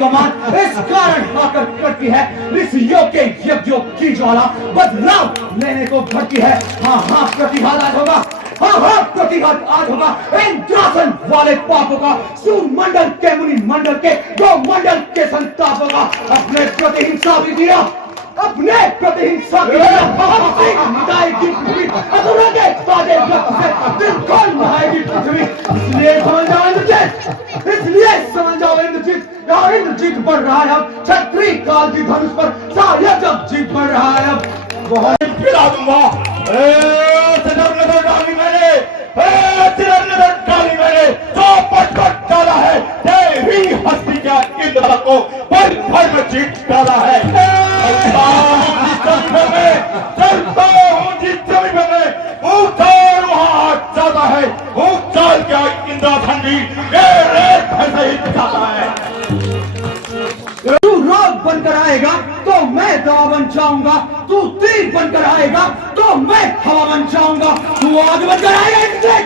कमान इस कारण आकर करती है, इस योग के यज्ञों की ज्वाला बदलाव लेने को भरती है। हाँ प्रतिघात आज होगा, हाँ प्रतिघात आज होगा इंद्रासन वाले पापों का, सुमंडल के मुनि मंडल के दो मंडल के संतापों का। अपने प्रति हिंसा भी दिया, अपने प्रति हिंसा भी दिया, मिटाएगी पृथ्वी असुरों के सादे रक्त से दिल खोल नहाएगी पृथ्वी। इसलिए समझ जाओ इंद्रजीत, इसलिए समझ जाओ इंद्रजीत, यहाँ इंद्रजीत बढ़ रहा है अब क्षत्रिय काल की धनुष पर शायद जब जीत बढ़ रहा है अब। बहुत पिला दूंगा मैंने जो पटपट डाला है, तेरी हस्ती का इंद्र को पल भर में जीत डाला है। चलता हूँ जिस जमीन में ऊंचाई वहां जाता है, ऊंचाई क्या इंद्रासन भी मेरे ऐसे ही जाता है। तू रोग बनकर आएगा तो मैं दवा बन जाऊंगा, तू तीर बनकर आएगा तो मैं हवा बन जाऊंगा, तू आग बनकर आएगा,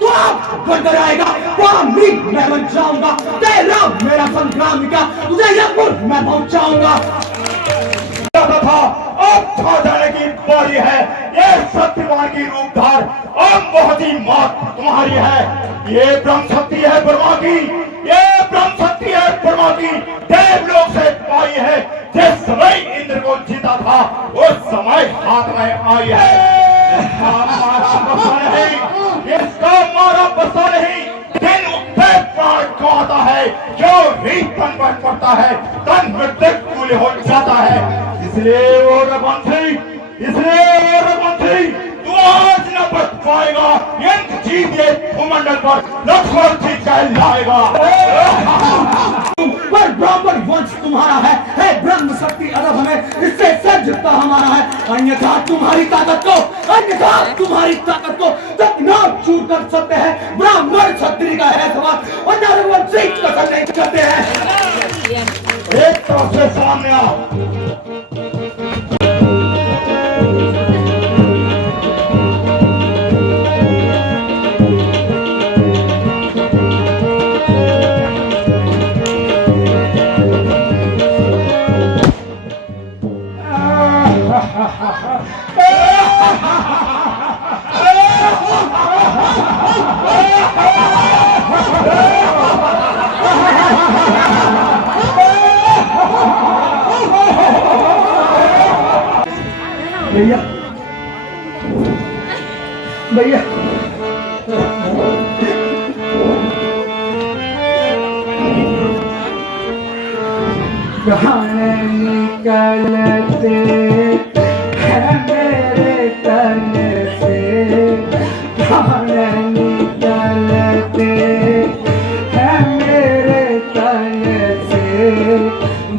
तू आग बनकर आएगा तो अमृत मैं बन जाऊंगा, तेरा मेरा संग्राम का तुझे यमपुर मैं पहुंचाऊंगा। था अब खा जाने की बारी है, ये सत्यवान की रूपधार अब बहुत ही मौत तुम्हारी है। ये ब्रह्म शक्ति है ब्रह्मा की, ये ब्रह्म शक्ति है ब्रह्मा की, देवलोक से पाई है। जिस समय इंद्र को जीता था उस समय हाथ में आई है। इसका मारा बसा नहीं, दिन उठे प्राण को आता है, जो रीत बन पड़ता है तन मृतक कूल हो जाता है। इसलिए वो रघुवंशी तू आज न बच पाएगा, जीत ये भूमंडल पर लक्ष्मण जी कहलाएगा। पर ब्राह्मण वंश तुम्हारा है ब्रह्म शक्ति अदब हमें इससे सज्जता हमारा है। अन्यथा तुम्हारी ताकत को तकना चूर कर सकते हैं, ब्राह्मण क्षत्रिय का है सवाल और नरवंशी कसर नहीं करते हैं। एक तरफ से सामने आओ। भैया कहाँ निकलते हैं मेरे तन से, कहाँ निकलते हैं मेरे तन से,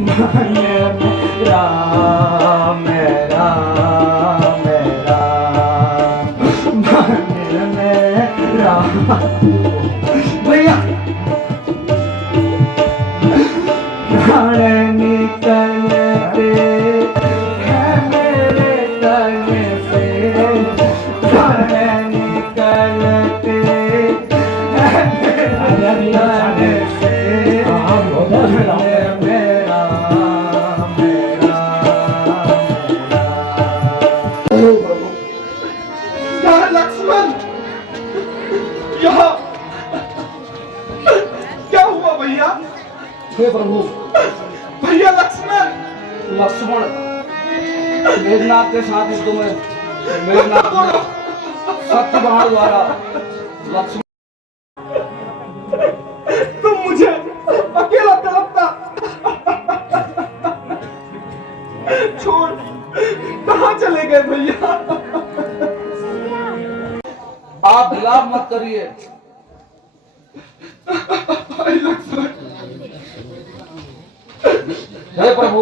मन मेरा मेरा मेरा मन मेरा। भैया निकलते हैं मेरे तन से, निकलते हैं मेरे तन से, मेरा मेरा। लक्ष्मण यहाँ क्या हुआ भैया? हे प्रभु, भैया लक्ष्मण मेघनाथ के साथ युद्ध में मेघनाथ ने शक्ति बाण द्वारा लक्ष्मण तुम मुझे अकेला तड़पता छोड़ कहाँ चले गए भैया? आप विलाप मत करिए। हे प्रभु,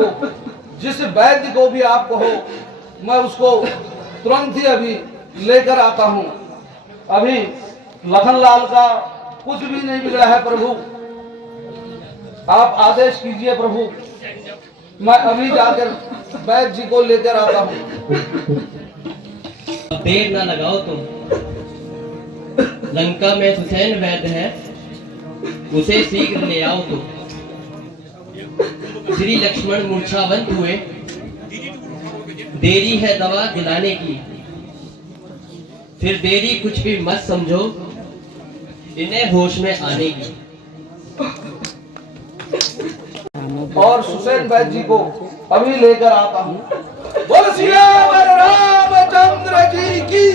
जिस वैद्य को भी आप कहो मैं उसको तुरंत ही अभी लेकर आता हूँ। अभी लखनलाल का कुछ भी नहीं बिगड़ा है प्रभु, आप आदेश कीजिए प्रभु, मैं अभी जाकर वैद्य जी को लेकर आता हूँ। देर ना लगाओ तुम, लंका में सुसैन वैद्य है, उसे शीघ्र ले आओ तुम। श्री लक्ष्मण मूर्छावंत हुए। देरी है दवा दिलाने की, फिर देरी कुछ भी मत समझो इन्हें होश में आने की। और सुसैन बैद जी को अभी लेकर आता हूँ। बोल श्री रामचंद्र जी की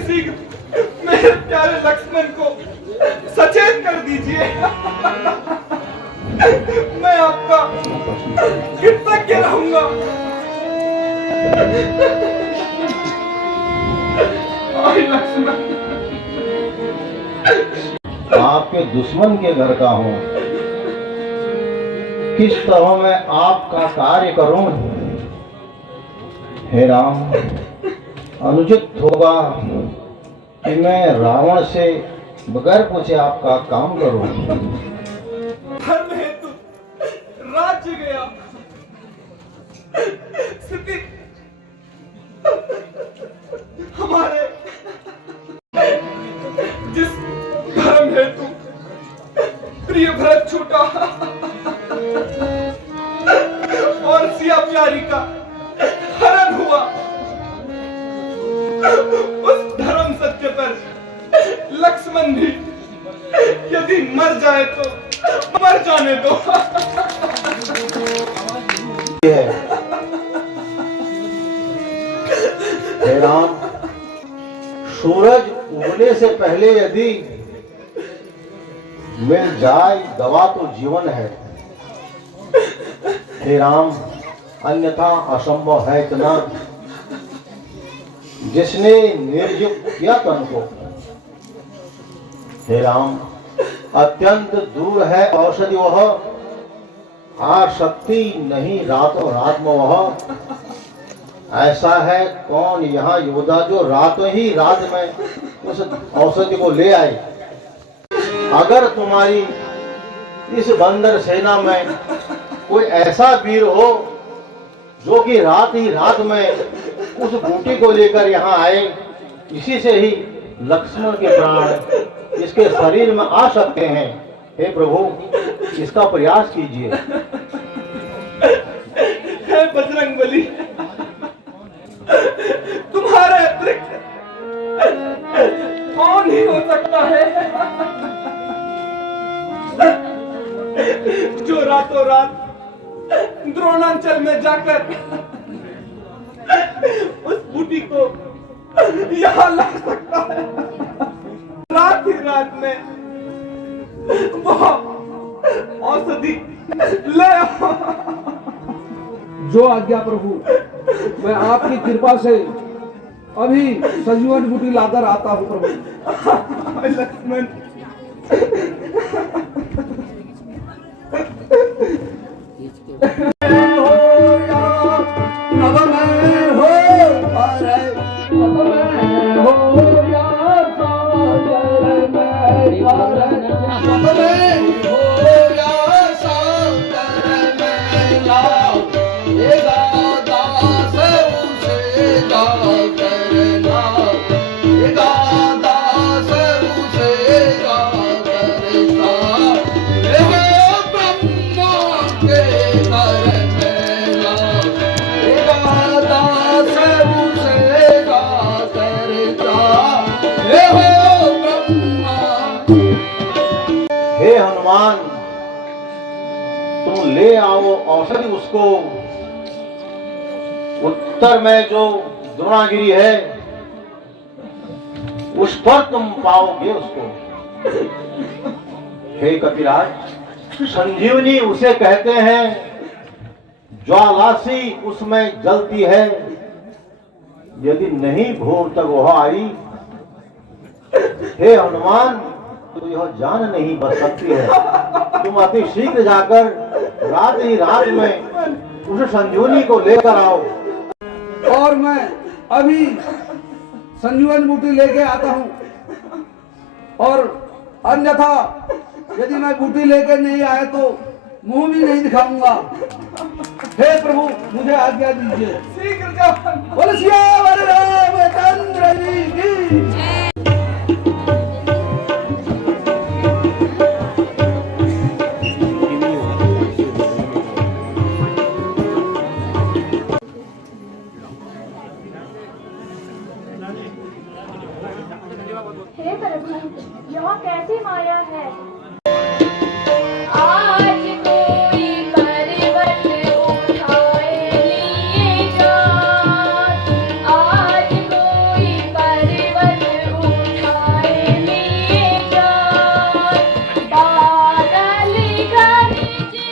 शीघ्र मेरे प्यारे लक्ष्मण को सचेत कर दीजिए। मैं आपका कृतज्ञ रहूंगा। लक्ष्मण, आपके दुश्मन के घर का हूँ, किस तरह मैं आपका कार्य करूं? हे राम, अनुचित होगा कि मैं रावण से बगैर पूछे आपका काम करूं। धर्म हेतु राज्य गया, स्थिति हमारे जिस धर्म हेतु प्रिय भरत छूटा और सिया प्यारी का हरण हुआ, उस धर्म सत्य पर लक्ष्मण भी यदि मर जाए तो मर जाने दो। हे राम, सूरज उगने से पहले यदि मिल जाए दवा तो जीवन है। हे राम, अन्यथा असंभव है इतना। जिसने निर्जीव किया तन को, हे राम, अत्यंत दूर है औषधि वह, आ शक्ति नहीं रातों रात में वह। ऐसा है कौन यहाँ योद्धा जो रातों ही रात में उस औषधि को ले आए। अगर तुम्हारी इस बंदर सेना में कोई ऐसा वीर हो जो कि रात ही रात में उस बूटी को लेकर यहाँ आए, इसी से ही लक्ष्मण के प्राण इसके शरीर में आ सकते हैं। हे प्रभु, इसका प्रयास कीजिए। हे बजरंगबली, तुम्हारे अतिरिक्त कौन ही हो सकता है जो रातों रात द्रोणांचल में जाकर उस बूटी को यहाँ ला सकता है। रात ही रात में वो औषधि ले आओ। जो आज्ञा प्रभु, मैं आपकी कृपा से अभी संजीवन बूटी लाकर आता हूँ प्रभु। लक्ष्मण, हे हनुमान, तुम ले आओ औषधि उसको उत्तर में जो द्रोणागिरी है उस पर तुम पाओगे उसको। हे कपिराज, संजीवनी उसे कहते हैं ज्वालासी उसमें जलती है, यदि नहीं भोर तक वह आई, हे हनुमान, तो यह जान नहीं बच सकती है। तुम अति शीघ्र जाकर रात ही रात में उस संजीवनी को लेकर आओ। और मैं अभी संजीवन बूटी लेके आता हूँ, और अन्यथा यदि मैं बूटी लेकर नहीं आया तो मुंह भी नहीं दिखाऊंगा। हे प्रभु, मुझे आज्ञा दीजिए। शीघ्र जाओ। बोल सियावर रामचंद्र जी की। हे प्रभु, यह कैसी माया है। आज कोई पर्वत उठाए लिए जात, आज कोई पर्वत उठाए लिए जात, बादल गरजे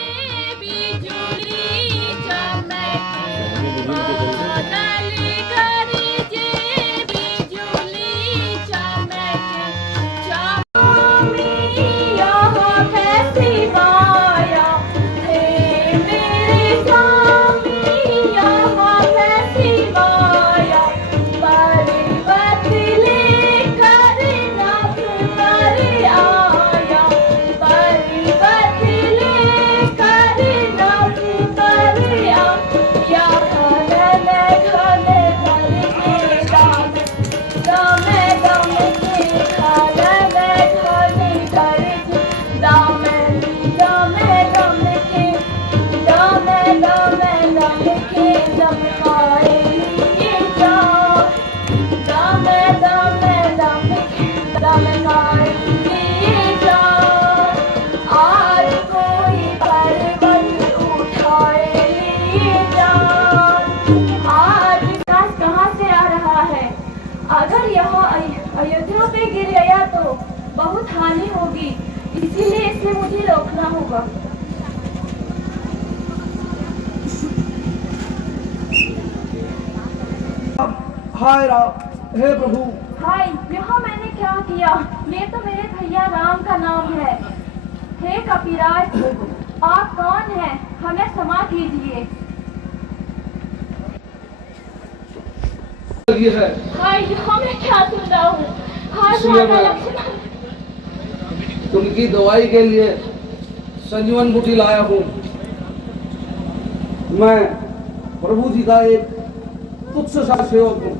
बिजुली चमके, बादल गरजे बिजुली चमके, यहाँ कैसी माया है मेरे स्वामी, यहाँ कैसी माया, पर्वत लेकर नभ पर आया, पर्वत लेकर नभ पर आया, घन घन करके दाम दाम दाम के, घन घन करके दाम दाम दाम के, दाम दाम दाम के दमकाए लिए जाओ, दाम दाम दाम के दमकाए लिए जाओ। आज कोई पर्वत उठाए लिए जाओ, आज विकास कहाँ से आ रहा है। अगर यह अयोध्या पे गिर गया तो बहुत हानि होगी, इसीलिए इसे मुझे रोकना होगा। हाय राम, हे प्रभु। हाय, यह मैंने क्या किया। ये तो मेरे भैया राम का नाम है। हे कपिराज, आप कौन हैं, हमें क्षमा कीजिए। ये है हाय, यह मैं क्या सुन रहा हूँ। हाय इसलिए माता मैं- लक्ष्मण, उनकी दवाई के लिए संजीवन बूटी लाया हूँ। मैं प्रभु जी का एक तुच्छ सा सेवक हूँ।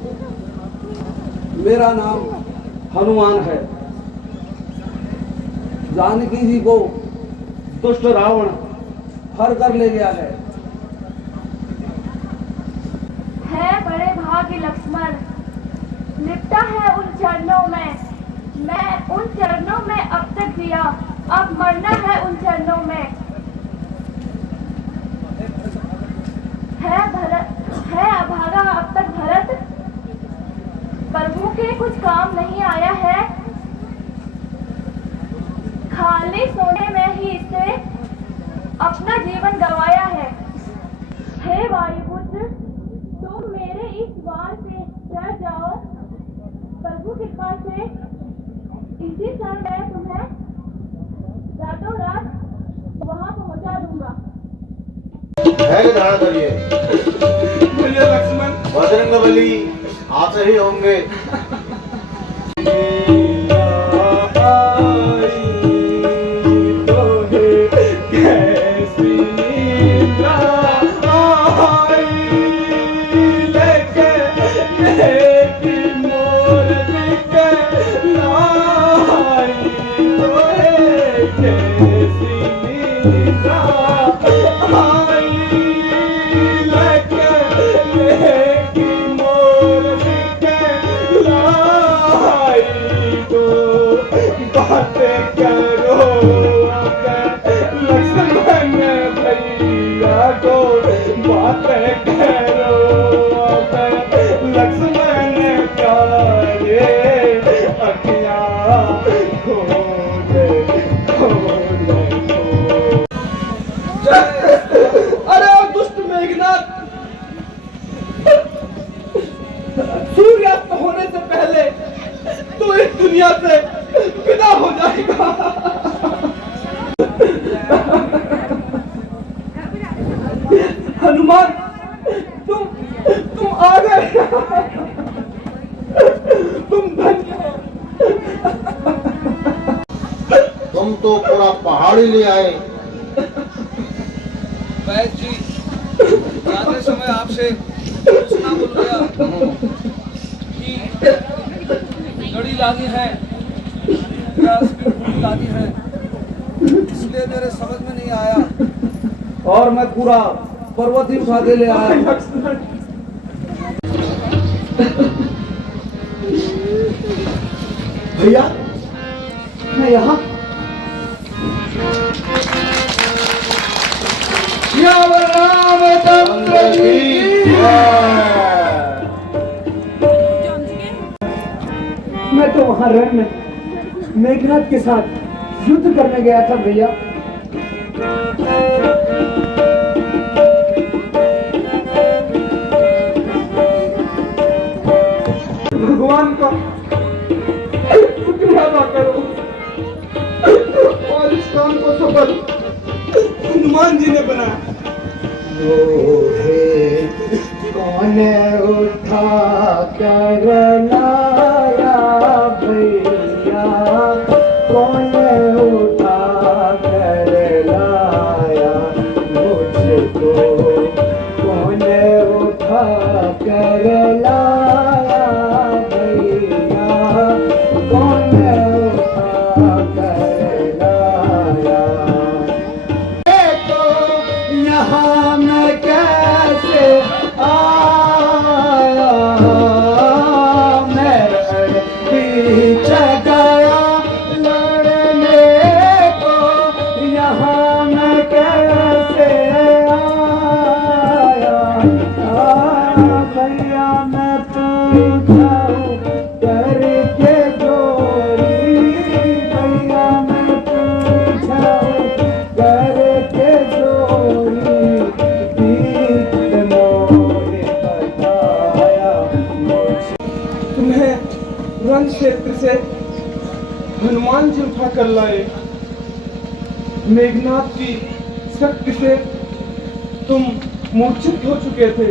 मेरा नाम हनुमान है। जानकी जी को दुष्ट रावण हर कर ले गया है। बड़े भाग्य लक्ष्मण, लिपटा है उन चरणों में। मैं उन चरणों में अब तक जिया, अब मरना है उन चरणों में। है अभागा अब तक भरत, प्रभु के कुछ काम नहीं आया है। खाली सोने में ही इसे अपना जीवन गंवाया है। हे वायुपुत्र, तुम मेरे इस वार से चढ़ जाओ, प्रभु कृपा से इसी क्षण मैं तुम्हें रातों रात वहां पहुंचा दूंगा। धैर्य धारण करिए, भैया लक्ष्मण, बजरंगबली आते ही होंगे। सूर्यास्त होने से पहले तू इस दुनिया से विदा हो जाएगा। हनुमान, तुम आ गए। तुम धन्य हो। तुम तो पूरा पहाड़ी ले आए। वैद्य जी, जाते समय आपसे पूछना भूल गया कि घड़ी लानी है या स्पीड लानी है, इसलिए मेरे समझ में नहीं आया और मैं पूरा पर्वत ही उठा के ले आया। भैया, मैं यहाँ रामचंद्र जी, मैं तो वहाँ रण में मेघनाथ के साथ युद्ध करने गया था भैया। भगवान का शुक्रिया अदा करो और इस काम को सफल हनुमान जी ने बनाया। कौन उठा कर लाया भैया, कौन उठा कर लाया मुझको, कौन उठा कर लाया भैया, कौन उठा कर लाया। यहाँ मैं कैसे आया, मैं पीछे गया लड़ने को, यहाँ मैं कैसे आया। भैया मैं पूछाऊं करके जोरी, भैया मैं पूछाऊं करके जोरी, बीच मोहे बताया मुझे। तुम्हें रण क्षेत्र से हनुमान जी उठा कर लाए। मेघनाथ की शक्ति से तुम मूर्छित हो चुके थे।